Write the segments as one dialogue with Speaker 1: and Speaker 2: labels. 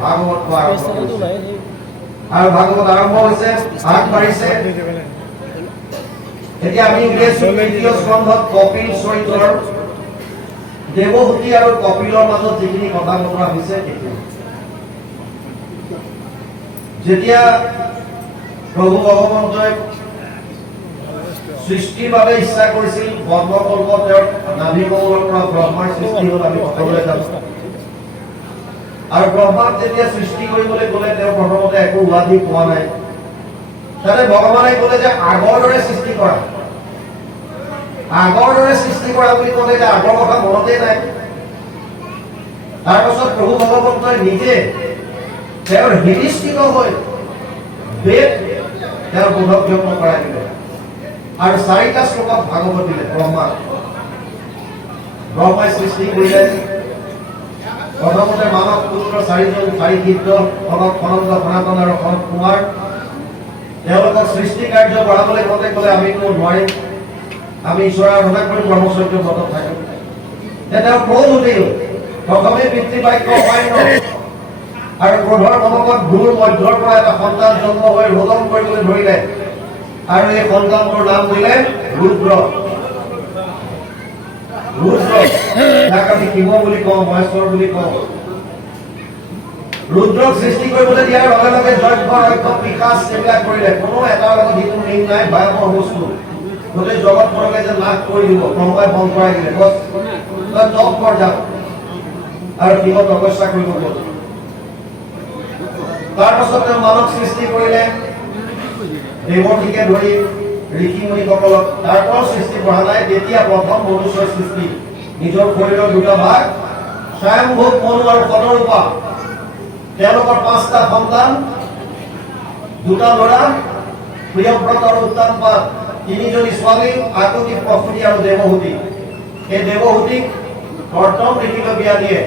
Speaker 1: কৰিছে আৰু ভাগৱত আৰম্ভ হৈছে আগবাঢ়িছে এতিয়া আমি উলিয়াইছো তৃতীয় স্কন্ধত কপিল চৰিত্ৰৰ দেৱহূতি আৰু কপিলৰ মাজত যিখিনি কথা বতৰা হৈছে যেতিয়া প্ৰভু ভগৱন্তই সৃষ্টিৰ বাবে ইচ্ছা কৰিছিল ব্ৰহ্মকল্প তেওঁৰ নাভিকমলৰ পৰা ব্ৰহ্মাৰ সৃষ্টি হ'ল আমি সকলোৱে জানো। আৰু ব্ৰহ্মাক যেতিয়া সৃষ্টি কৰিবলৈ গ'লে, তেওঁ প্ৰথমতে একো উপাধি পোৱা নাই। তাতে ভগৱানে ক'লে যে আগৰ দৰে সৃষ্টি কৰা। আগৰ দৰে সৃষ্টি কৰা বুলি ক'লে এতিয়া আগৰ কথা মনতেই নাই। তাৰপাছত প্ৰভু ভগৱন্তই নিজে তেওঁৰ হিৰিষ্ঠিত হৈ বেদ তেওঁৰ বোধগম্য কৰাই দিলে। আৰু চাৰিটা শ্লোকত ভাগৱত দিলে, ব্ৰহ্মাক। ব্ৰহ্মাই সৃষ্টি কৰিলে। প্ৰথমতে মানৱ পুত্ৰ চাৰিজন চাৰি গীত কনক সনন্দ, সনাতন আৰু সনত কুমাৰ। তেওঁলোকক সৃষ্টি কাৰ্য বঢ়াবলৈ কওঁতে ক'লে আমিতো নোৱাৰিম। আমি ঈশ্বৰৰ আৰাধনা কৰি ব্ৰহ্মচৰ্য ব্ৰতত থাকিম। তেওঁ ক্ৰোধ উঠিল। প্ৰথমে পিতৃ বাক্য অমান্য। আৰু ক্ৰোধৰ নমকত গুৰ মধ্যৰ পৰা এটা সন্তান জন্ম হৈ ৰোদন কৰিবলৈ ধৰিলে। আৰু এই সন্তানটোৰ নাম দিলে ৰুদ্ৰ। যাক ৰুদ্ৰক সৃষ্টি কৰিবলৈ দিয়াৰ লগে লগে যজ্ঞ ৰক্ষ বিকাশ এইবিলাক কৰিলে কোনো এটাৰ লগত যিটো লিংক নাই ভয়াৱহ বস্তু। গোটেই জগতখনকে যে নাশ কৰি দিব ব্ৰহ্মাই বন্ধ কৰাই দিলে। বছ, তই জপ কৰ যাওক আৰু শিৱ তপস্যা কৰিব গ'ল তাৰ পাছত তেওঁ মানৱ সৃষ্টি কৰিলে। দেৱৰ্থিকে ধৰি ঋষি মুনিসকলক তাৰ সৃষ্টি নাই তেতিয়া প্ৰথম মনুষ্যৰ সৃষ্টি। নিজৰ শৰীৰৰ দুটা ভাগ স্বয়ংভোগ মনু আৰু সদৰূপা তেওঁলোকৰ পাঁচটা সন্তান, দুটা ল'ৰা, প্ৰিয়ব্ৰত আৰু উত্তানপাত। তিনিজনী ছোৱালী, আকুতি, প্ৰসূতি আৰু দেৱহূতি। এই দেৱহূতিক কৰ্দম ঋষিলৈ বিয়া দিয়ে।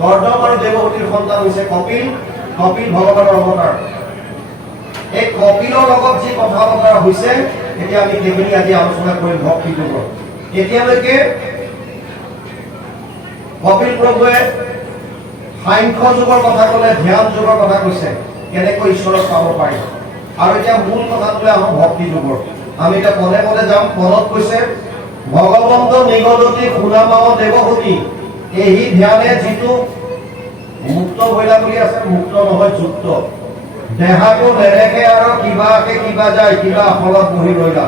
Speaker 1: কৰ্দম আৰু দেৱহূতিৰ সন্তান হৈছে কপিল। কপিল ভগৱানৰ অৱতাৰ। এই কপিলৰ লগত যি কথা বতৰা হৈছে, এতিয়া আমি সেইখিনি আজি আলোচনা কৰিম ভক্তিৰ ওপৰত এতিয়ালৈকে কপিল প্ৰভুৱে সাংখ্য যুগৰ কথা ক'লে, ধ্যান যুগৰ কথা কৈছে, কেনেকৈ ঈশ্বৰক পাব পাৰি? আৰু এতিয়া মূল কথাটোলৈ আহোঁ ভক্তি যুগৰ। আমি এতিয়া পদে পদে যাম, পদত কৈছে, ভগৱন্ত নিগদতি শুনামাও দেৱহূতি এই ধ্যানে যিটো মুক্ত হৈলা বুলি আছে, মুক্ত নহয়, যুক্ত। দেহাটো নেদেখে আৰু কিবাকে কিবা যায় কিবা ফলত বহি ৰৈলা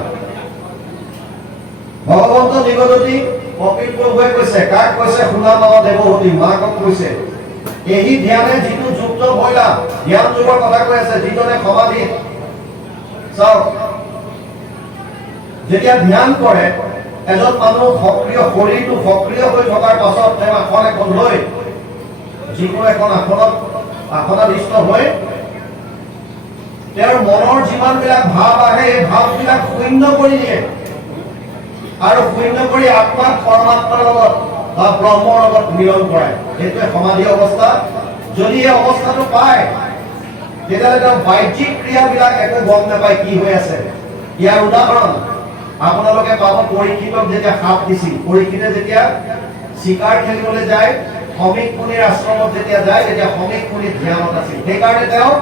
Speaker 1: ভগৱন্ত নিগদতি কপিল প্ৰভুৱে কৈছে কাক কৈছে শুনা মাও দেৱহূতি? মাকক কৈছে। এই ধ্যানে যিটো যুক্ত হৈলা ধ্যান যুগৰ কথা কৈ আছে যিজনে সমাধি চাওক যেতিয়া ধ্যান কৰে এজন মানুহ সক্ৰিয় শৰীৰটো সক্ৰিয় হৈ থকাৰ পাছত তেওঁ আসন এখন লৈ যিকোনো এখন আসনত আসনাধিষ্ঠ হৈ তেওঁৰ মনৰ যিমানবিলাক ভাৱ আহে, এই ভাৱবিলাক শূন্য কৰি দিয়ে। আৰু শূন্য কৰি আত্মাক পৰমাত্মাৰ লগত বা ব্ৰহ্মৰ লগত মিলন কৰায়। সেইটোৱে সমাধি অৱস্থা। যদি এই অৱস্থাটো পায়, তেতিয়াহ'লে তেওঁ বাহ্যিক ক্ৰিয়াবিলাক একো গম নাপায় কি হৈ আছে। ইয়াৰ উদাহৰণ, আপোনালোকে পাব পৰীক্ষিতক যেতিয়া সাপ দিছিল। পৰীক্ষিতে যেতিয়া চিকাৰ খেলিবলৈ যায় সমীক মুনিৰ আশ্ৰমত যেতিয়া যায়, তেতিয়া সমীক মুনি ধ্যানত আছিল। সেইকাৰণে তেওঁ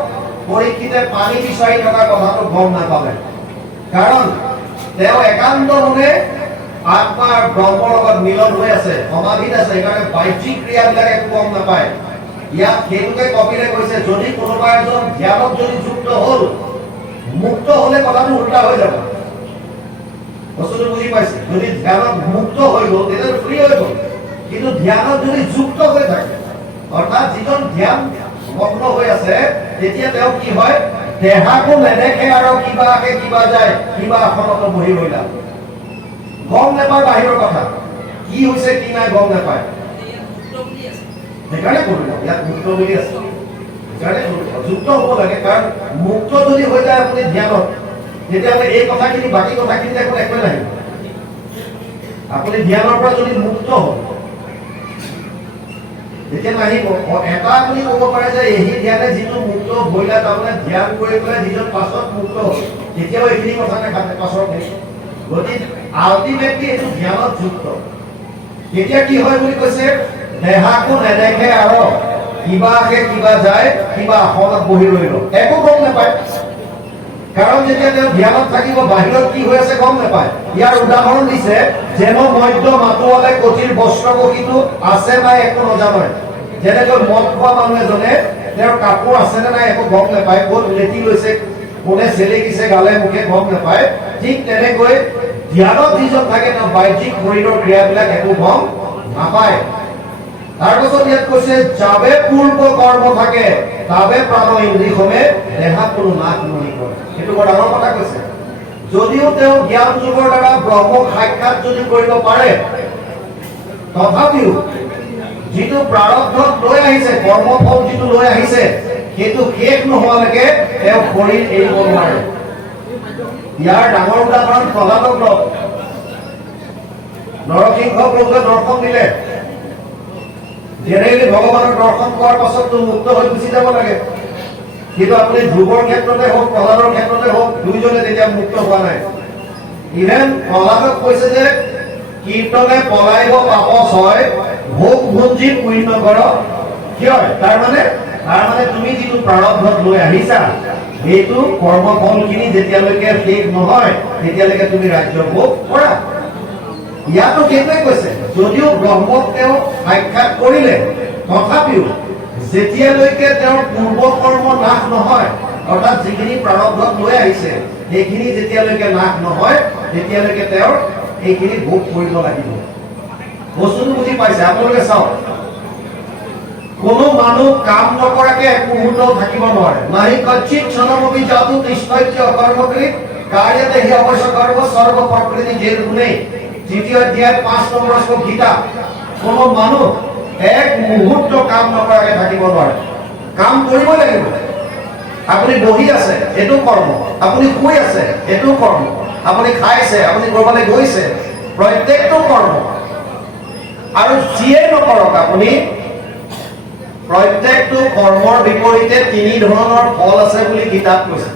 Speaker 1: পৰীক্ষিতে পানী বিচাৰি থকা কথাটো গম নাপালে কাৰণ তেওঁ একান্ত মনে আত্মা আৰু ব্ৰহ্মৰ লগত মিলন হৈ আছে, সমাধিত আছে, সেইকাৰণে বাহ্যিক ক্ৰিয়াবিলাক একো গম নাপায়। ইয়াত সেইটোকে কপিলে কৈছে, যদি কোনোবা এজন ধ্যানত যদি যুক্ত হ'ল, মুক্ত হলে কথাটো উল্টা হৈ যাব। বস্তুটো বুজি পাইছে? যদি ধ্যানত মুক্ত হৈ গ'ল, তেতিয়া ফ্ৰী হৈ গ'ল। কিন্তু ধ্যানত যদি যুক্ত হৈ থাকে, অৰ্থাৎ যিজন ধ্যান মগ্ন হৈ আছে তেতিয়া তেওঁ কি হয়, দেহাকো নেদেখে আৰু কিবাকে কিবা যায় কিবা আসনত বহি ৰৈলা গম নাপায় বাহিৰৰ কথা। কি হৈছে, কি নাই গম নাপায়। সেইকাৰণে কৰিলো ইয়াত মুক্ত বুলি আছে। সেইকাৰণে। যুক্ত হ'ব লাগে, কাৰণ মুক্ত যদি হৈ যায় আপুনি ধ্যানত, তেতিয়াহ'লে এই কথাখিনি, বাকী কথাখিনি দেখোন একোৱে নাহিব আপুনি ধ্যানৰ পৰা যদি মুক্ত হ'ল তেতিয়া নাহিব এটা আপুনি ক'ব পাছত গতিকে আল্টিমেটলি এইটো ধ্যানত যুক্ত। তেতিয়া কি হয় বুলি কৈছে? দেহাকো নেদেখে আৰু কিবা আহে কিবা যায়, কিবা আসনত বহি ৰৈ একো গম নাপায়। কাৰণ যেতিয়া তেওঁ ধ্যানত থাকিব কি হৈ আছে গম নাপায়। ইয়াৰ উদাহৰণ দিছে, যেন মধ্য মাতোৱালে কঠিৰ বস্ত্ৰবশীটো আছে নাই একো নজানে। যেনেকৈ মদ খোৱা মানুহ এজনে, তেওঁৰ আছে নে নাই একো গম নাপায়, ক'ত লেটি লৈছে, কোনে চেলেকিছে গালে মুখে গম নাপায়। ঠিক তেনেকৈ ধ্যানত যিজন থাকে, তেওঁ বাহ্যিক শৰীৰৰ ক্ৰিয়াবিলাক একো গম নাপায়। তাৰপাছত ইয়াত কৈছে, যাবে পূৰ্ব কৰ্ম থাকে, তাবে কৈছে। যদিও তেওঁ জ্ঞান যুগৰ দ্বাৰা ব্ৰহ্মক সাক্ষাৎ যদি কৰিব পাৰে, তথাপিও যিটো প্ৰাৰব্ধত লৈ আহিছে, কৰ্মফল যিটো লৈ আহিছে, সেইটো শেষ নোহোৱালৈকে তেওঁ শৰীৰ এৰিব নোৱাৰে। ইয়াৰ ডাঙৰ উদাহৰণ প্ৰহ্লাদক লওক। নৰসিংহ প্ৰভুৱে দৰ্শন দিলে। জেনেৰেলি ভগৱানৰ দৰ্শন কৰাৰ পাছততো মুক্ত হৈ গুচি যাব লাগে। কিন্তু আপুনি ধ্ৰুৱৰ ক্ষেত্ৰতে হওক, প্ৰহ্লাদৰ ক্ষেত্ৰতে হওক দুইজনে তেতিয়া মুক্ত হোৱা নাই। ইভেন প্ৰহ্লাদক কৈছে যে, কীৰ্তনে পলাইব পাপ ছয় ভোগ ভুঞ্জি পুণ্য কৰ। কিয়? তাৰমানে তাৰমানে তুমি যিটো প্ৰাৰব্ধত লৈ আহিছা, সেইটো কৰ্মফলখিনি যেতিয়ালৈকে শেষ নহয়, তেতিয়ালৈকে তুমি ৰাজ্য ভোগ কৰা। ইয়াতো সেইটোৱে কৈছে? যদিও ব্ৰহ্মক তেওঁ সাক্ষাৎ কৰিলে, তথাপিও যেতিয়ালৈকে তেওঁৰ পূৰ্ব কৰ্ম নাশ নহয়, অৰ্থাৎ যিখিনি প্ৰাৰব্ধত লৈ আহিছে, সেইখিনি যেতিয়ালৈকে নাশ নহয়, তেতিয়ালৈকে তেওঁৰ এইখিনি ভোগ কৰিব লাগিব। বস্তুটো বুজি পাইছে? আপোনালোকে চাওক। কোনো মানুহ কাম নকৰাকে এক মুহূৰ্তও থাকিব নোৱাৰে। নাহি কচ্ছিত ক্ষণমপি যাতু তিষ্ঠত্য কৰ্মকৃত কাৰ্যতে হি অৱশ্য কৰ্ম সৰ্ব প্ৰকৃতি যে গুণে তৃতীয় অধ্যায়, পাঁচ নম্বৰ শ্লোক, গীতা। কোনো মানুহ এক মুহূৰ্ত কাম নকৰাকে থাকিব নোৱাৰে। কাম কৰিব লাগিব। আপুনি বহি আছে এইটো কৰ্ম। আপুনি শুই আছে এইটো কৰ্ম। আপুনি খাইছে, আপুনি ক'ৰবালৈ গৈছে, প্ৰত্যেকটো কৰ্ম। আৰু যিয়ে নকৰক, আপুনি প্ৰত্যেকটো কৰ্মৰ বিপৰীতে তিনি ধৰণৰ ফল আছে বুলি কিতাপ কৈছে।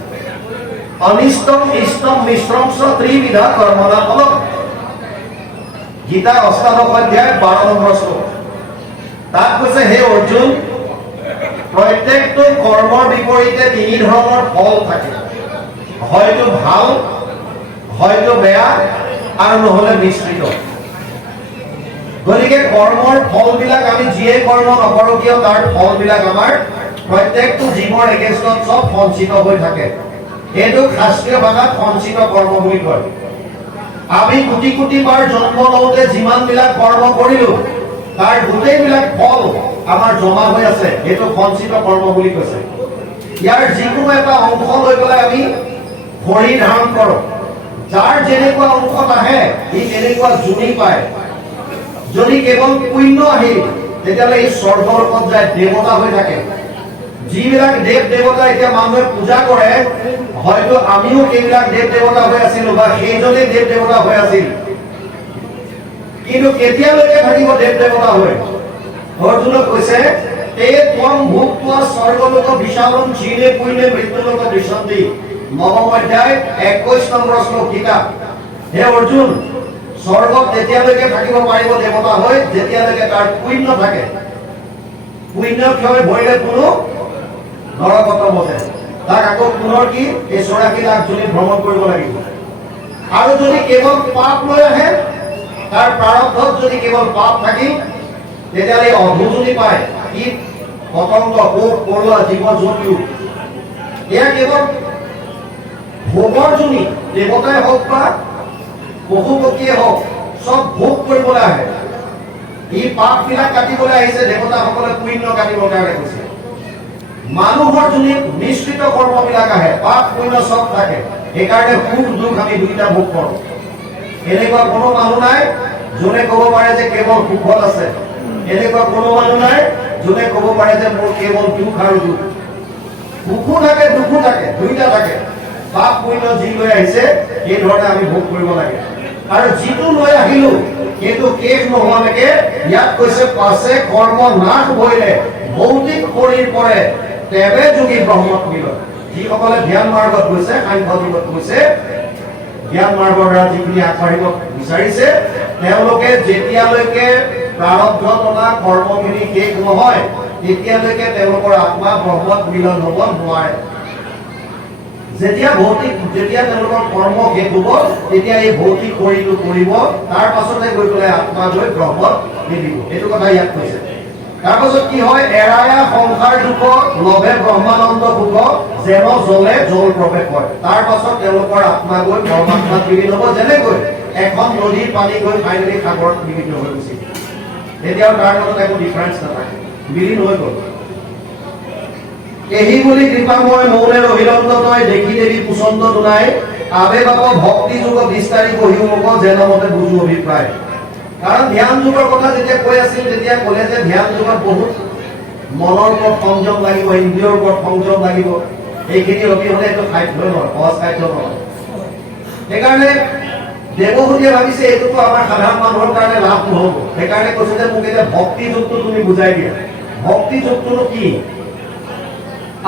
Speaker 1: অনিষ্টম ইষ্টম মিশ্ৰম চ ত্ৰিবিধা কৰ্মনা ফলক গীতা অষ্টাদশ অধ্যায় বাৰ নম্বৰ শ্লোক। তাত কৈছে, হে অৰ্জুন প্ৰত্যেকটো কৰ্মৰ বিপৰীতে তিনি ধৰণৰ ফল থাকে। হয়তো ভালো, হয়তো বেয়া, আৰু নহলে মিশ্ৰিত। গতিকে কৰ্মৰ ফলবিলাক আমি যিয়ে কৰ্ম নকৰোঁ কিয়, তাৰ ফলবিলাক আমাৰ প্ৰত্যেকটো জীৱৰ এগেইনষ্টত চব সঞ্চিত হৈ থাকে। এইটো শাস্ত্ৰীয় ভাষাত সঞ্চিত কৰ্ম বুলি কয়। আমি কোটি কোটি বাৰ জন্ম লওঁতে যিমানবিলাক কৰ্ম কৰিলো, তাৰ গোটেইবিলাক ফল আমাৰ জমা হৈ আছে। এইটো সঞ্চিত কৰ্ম বুলি কৈছে। ইয়াৰ যিকোনো এটা অংশ লৈ পেলাই আমি শৰীৰ ধাৰণ কৰোঁ। যাৰ যেনেকুৱা অংশত আহে সি তেনেকুৱা জুনি পায়। যদি কেৱল পুণ্য আহিল, তেতিয়াহ'লে এই স্বৰ্গলোকত যায়, দেৱতা হৈ থাকে। যিবিলাক দেৱ দেৱতা এতিয়া মানুহে পূজা কৰে, হয়তো আমিও সেইবিলাক দেৱ দেৱতা হৈ আছিলো বা সেইজনে দেৱ দেৱতা হৈ আছিল। কিন্তু কেতিয়ালৈকে থাকিব দেৱ দেৱতা হৈ? অৰ্জুনক কৈছে, তে ত্বং ভুক্তোৱা স্বৰ্গলোক বিশালম চীনে পুণ্যে মৃত্যুলোক বিশন্তি নৱম অধ্যায়, একৈশ নম্বৰ শ্লোক, গীতা। হে অৰ্জুন, স্বৰ্গত তেতিয়ালৈকে থাকিব পাৰিব দেৱতা হৈ, যেতিয়ালৈকে তাৰ পুণ্য থাকে। পুণ্য ক্ষয় ভৰিলে কোনো নৰকত বধে তাক আকৌ পুনৰ কি? এই লাখ ভ্ৰমণ কৰিব লাগিব। আৰু যদি কেৱল পাপ লৈ আহে, তাৰ যদি পাপ থাকিল তেতিয়াহ'লে পায় পতংগ পোক পৰুৱা জীৱ জন্তু এয়া কেৱল ভোগৰ জনী দেৱতাই হওক বা পশু পক্ষীয়ে হওক, চব ভোগ কৰিবলৈ আহে। ই পাপ বিলাক কাটিবলৈ আহিছে, দেৱতাসকলে পুণ্য কাটিবৰ কাৰণে কৈছে। মানুহৰ যোনে নিষ্কৃত কৰ্মবিলাক আহে, পাপ পুণ্য চব থাকে। সেইকাৰণে সুখ, দুখ আমি দুইটা ভোগ কৰোঁ। এনেকুৱা কোনো মানুহ নাই যোনে ক'ব পাৰে যে কেৱল সুখত আছে। এনেকুৱা কোনো মানুহ নাই যোনে ক'ব পাৰে যে মোৰ কেৱল দুখ আৰু দুখ। সুখো থাকে, দুখো থাকে, দুইটা থাকে। পাপ পুণ্য যি লৈ আহিছে, সেই ধৰণে আমি ভোগ কৰিব লাগে। আৰু যিটো লৈ আহিলো, সেইটো শেষ নোহোৱালৈকে ইয়াত কৈছে, পাছে কৰ্ম নাশ ভৰিলে ভৌতিক শৰীৰ পৰে। তেৱে যোগী ব্ৰহ্মত মিল যিসকলে ধ্যান মাৰ্গত গৈছে সাংখ্য যুগত গৈছে জ্ঞান মাৰ্গৰ দ্বাৰা যিখিনি আগবাঢ়িব বিচাৰিছে তেওঁলোকে যেতিয়ালৈকে প্ৰাৰব্ধ তথা কৰ্মখিনি শেষ নহয় তেতিয়ালৈকে তেওঁলোকৰ আত্মা ব্ৰহ্মত মিলন হ'ব নোৱাৰে। যেতিয়া ভৌতিক যেতিয়া তেওঁলোকৰ কৰ্ম শেষ হ'ব তেতিয়া এই ভৌতিক শৰীৰটো কৰিব তাৰ পাছতে গৈ পেলাই আত্মা গৈ ব্ৰহ্মত মিলিব। এইটো কথা ইয়াত কৈছে। তাৰপাছত কি হয় এৰায়া সংসাৰ দুখ, লভে ব্ৰহ্মানন্দ সুখ যেন জলে জল প্ৰৱেশ হয় তাৰ পাছত তেওঁলোকৰ আত্মা গৈ পৰমাত্মাত বিলীন হ'ব। যেনেকৈ এখন নদীৰ পানী গৈ ফাইনেলি সাগৰত মিলিত হৈ গুচি তেতিয়াও তাৰ মাজত একো ডিফাৰেঞ্চ নাথাকে। বিলীন হৈ গ'ল। এহি বুলি কৃপাময় মৌনে ৰহিৰন্ত তই, দেখি দেৱী কুচন্দ দুনাই। আবে বাপ ভক্তি যুগ বিস্তাৰি কহিও মোক যেন মতে বুজো অভিপ্ৰায়। কাৰণ ধ্যান যুগৰ কথা যেতিয়া কৈ আছিল, তেতিয়া ক'লে যে ধ্যান যুগত বহুত মনৰ ওপৰত সংযম লাগিব, ইন্দ্ৰিয়ৰ ওপৰত সংযম লাগিব। এইখিনি অবিহনে এইটো সাধ্য নহয় সহজ সাধ্য নহয়। সেইকাৰণে দেৱভূতিয়ে ভাবিছে, এইটোতো আমাৰ সাধাৰণ মানুহৰ কাৰণে লাভ নহ'ব। সেইকাৰণে কৈছে যে মোক এতিয়া ভক্তি যুগটো তুমি বুজাই দিয়া। ভক্তি যুগটোনো কি?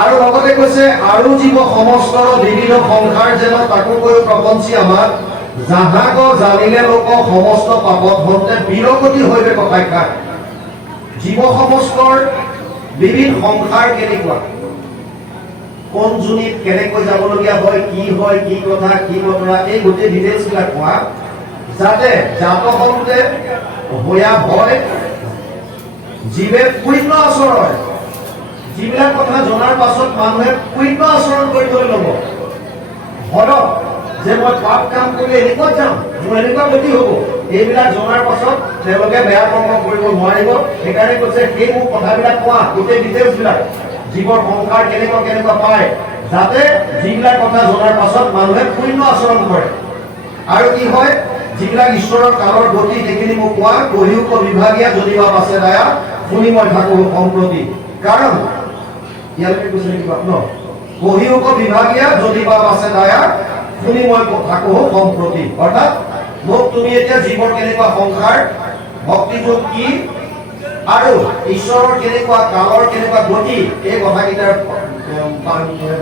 Speaker 1: আৰু লগতে কৈছে, আৰু জীৱ সমস্তৰ বিবিধ সংসাৰ যেন তাকো কৈ প্ৰপঞ্চী আমাক যাহাক জানিলে লোক সমস্ত পাপত হওঁতে বিৰগতি হৈবে খায় জীৱ সমস্তৰ বিবিধ সংসাৰ কেনেকুৱা? কোন জুনিত কেনেকৈ যাবলগীয়া হয় কি হয় কি কথা কি বতৰা এই গোটেই ডিটেইলছ বিলাক কোৱা। যাতে জাত হওঁতে ভয়া ভয় জীৱে শূন্য আচৰণ যিবিলাক কথা জনাৰ পাছত মানুহে শূন্য আচৰণ কৰিবলৈ ল'ব। ভয়ত যে মই পাপ কাম কৰি এনেকুৱা যাম, মোৰ এনেকুৱা গতি হ'ব। এইবিলাক জনাৰ পাছত তেওঁলোকে বেয়া কৰ্ম কৰিব নোৱাৰিব। সেইকাৰণে কৈছে, সেই মোক কথাবিলাক কোৱা, গোটেই ডিটেইলছ বিলাক জীৱৰ সংসাৰ কেনেকুৱা কেনেকুৱা পায়, যাতে যিবিলাক কথা জনাৰ পাছত মানুহে শূন্য আচৰণ কৰে। আৰু কি হয়, যিবিলাক ঈশ্বৰৰ কালৰ গতি, সেইখিনি মোক কোৱা কহিও বিভাগীয় যদি বা আছে দায়া, শুনি মই থাকো সম্প্ৰতি। কাৰণ, ইয়ালৈকে কৈছে নেকি ন কহিও বিভাগীয় যদি বা আছে দায়া শুনি মই থাকো সম্প্ৰতি অৰ্থাৎ মোক তুমি এতিয়া জীৱৰ কেনেকুৱা সংসাৰ ভক্তিযোগ কি আৰু ঈশ্বৰৰ কেনেকুৱা কালৰ কেনেকুৱা গতি এই কথাকেইটাৰ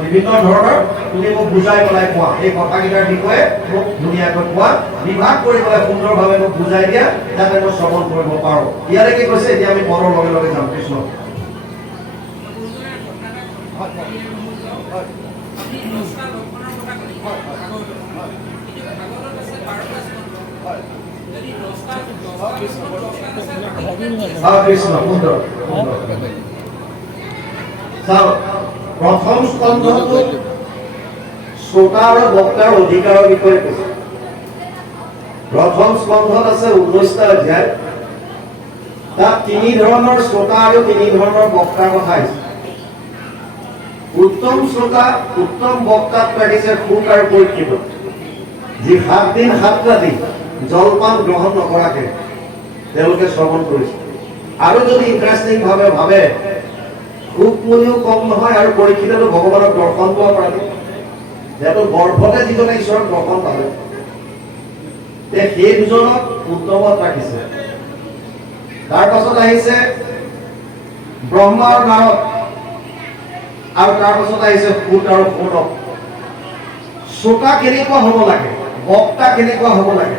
Speaker 1: বিভিন্ন ধৰণৰ তুমি মোক বুজাই পেলাই কোৱা। এই কথাকেইটাৰ বিষয়ে মোক ধুনীয়াকৈ কোৱা। বিভাগ কৰি পেলাই সুন্দৰভাৱে মোক বুজাই দিয়া যাতে মই শ্ৰৱণ কৰিব পাৰোঁ। ইয়ালৈকে কৈছে? এতিয়া আমি পদৰ লগে লগে যাম। কৃষ্ণ হা কৃষ্ণ সুন্দৰ সুন্দৰ চাওক প্ৰথম স্কন্ধটোত শ্ৰোতা আৰু বক্তাৰ অধিকাৰৰ বিষয়ে কৈছে। প্ৰথম স্কন্ধত আছে ঊনৈশটা অধ্যায়। তাত তিনি ধৰণৰ শ্ৰোতা আৰু তিনি ধৰণৰ বক্তাৰ কথা আহিছে। উত্তম শ্ৰোতা উত্তম বক্তাত ৰাখিছে সুখ আৰু পৰীক্ষিত যি সাত দিন। সাত জলপান গ্ৰহণ নকৰাকে তেওঁলোকে শ্ৰৱণ কৰিছে। আৰু যদি ইণ্টাৰেষ্টিং ভাৱে ভাবে সুখ মূল্যও কম নহয় আৰু পৰীক্ষিতটো ভগৱানক দৰ্শন পোৱা প্ৰাণী যিহেতু গৰ্ভতে যিজনে ঈশ্বৰক দৰ্শন পালে সেই দুজনক উত্তমত ৰাখিছে। তাৰ পাছত আহিছে ব্ৰহ্মা আৰু নাৰদ, আৰু তাৰ আহিছে সুত আৰু সৌৰভ শ্ৰোতা কেনেকুৱা হ'ব লাগে? বক্তা কেনেকুৱা হ'ব লাগে?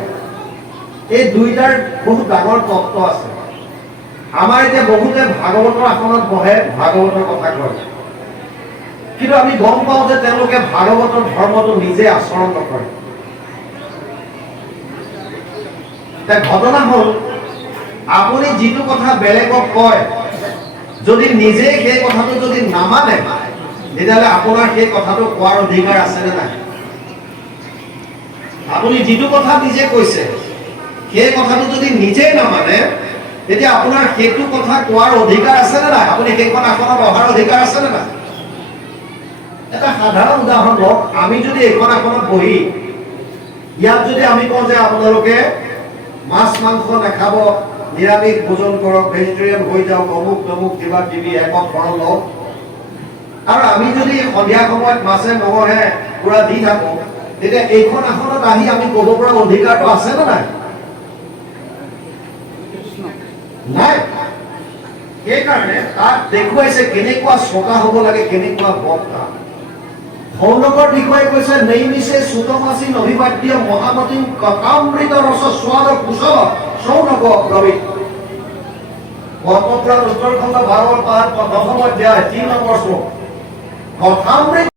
Speaker 1: এই দুইটাৰ বহুত ডাঙৰ তত্ত্ব আছে। আমাৰ এতিয়া বহুতে ভাগৱতৰ আসনত বহে, ভাগৱতৰ কথা কয়। কিন্তু আমি গম পাওঁ যে তেওঁলোকে ভাগৱতৰ ধৰ্মটো নিজে আচৰণ নকৰে। ঘটনা হ'ল, আপুনি যিটো কথা বেলেগক কয়, যদি নিজে সেই কথাটো যদি নামানে, তেতিয়াহ'লে আপোনাৰ সেই কথাটো কোৱাৰ অধিকাৰ আছে নে নাই? আপুনি যিটো কথা নিজে কৈছে সেই কথাটো যদি নিজে নামানে, তেতিয়া আপোনাৰ সেইটো কথা কোৱাৰ অধিকাৰ আছে নে নাই? আপুনি সেইখন আসনত অহাৰ অধিকাৰ আছে নে নাই? এটা সাধাৰণ উদাহৰণ লওক, আমি যদি এইখন আসনত বহি, ইয়াত যদি আমি কওঁ যে আপোনালোকে মাছ, মাংস নাখাব, নিৰামিষ ভোজন কৰক ভেজিটেৰিয়ান হৈ যাওক, অমুক তমুক কিবা কিবি একত ধৰণ লওক, আৰু আমি যদি সন্ধিয়া সময়ত মাছে মঙহে পুৰা দি থাকো, তেতিয়া এইখন আসনত আহি আমি ক'ব পৰা অধিকাৰটো আছে নে নাই? নাই। সেইকাৰণে তাত দেখুৱাইছে কেনেকুৱা শ্ৰোতা হ'ব লাগে, কেনেকুৱা বক্তা সৌনকৰ বিষয়ে কৈছে নৈমিষে সুতমাসী অভিবাদ্য মহামতী কথামৃত ৰস স্বাদ কুশল পাঠ দশম অধ্যায় তিন নম্বৰ শ্লোক। কথামৃত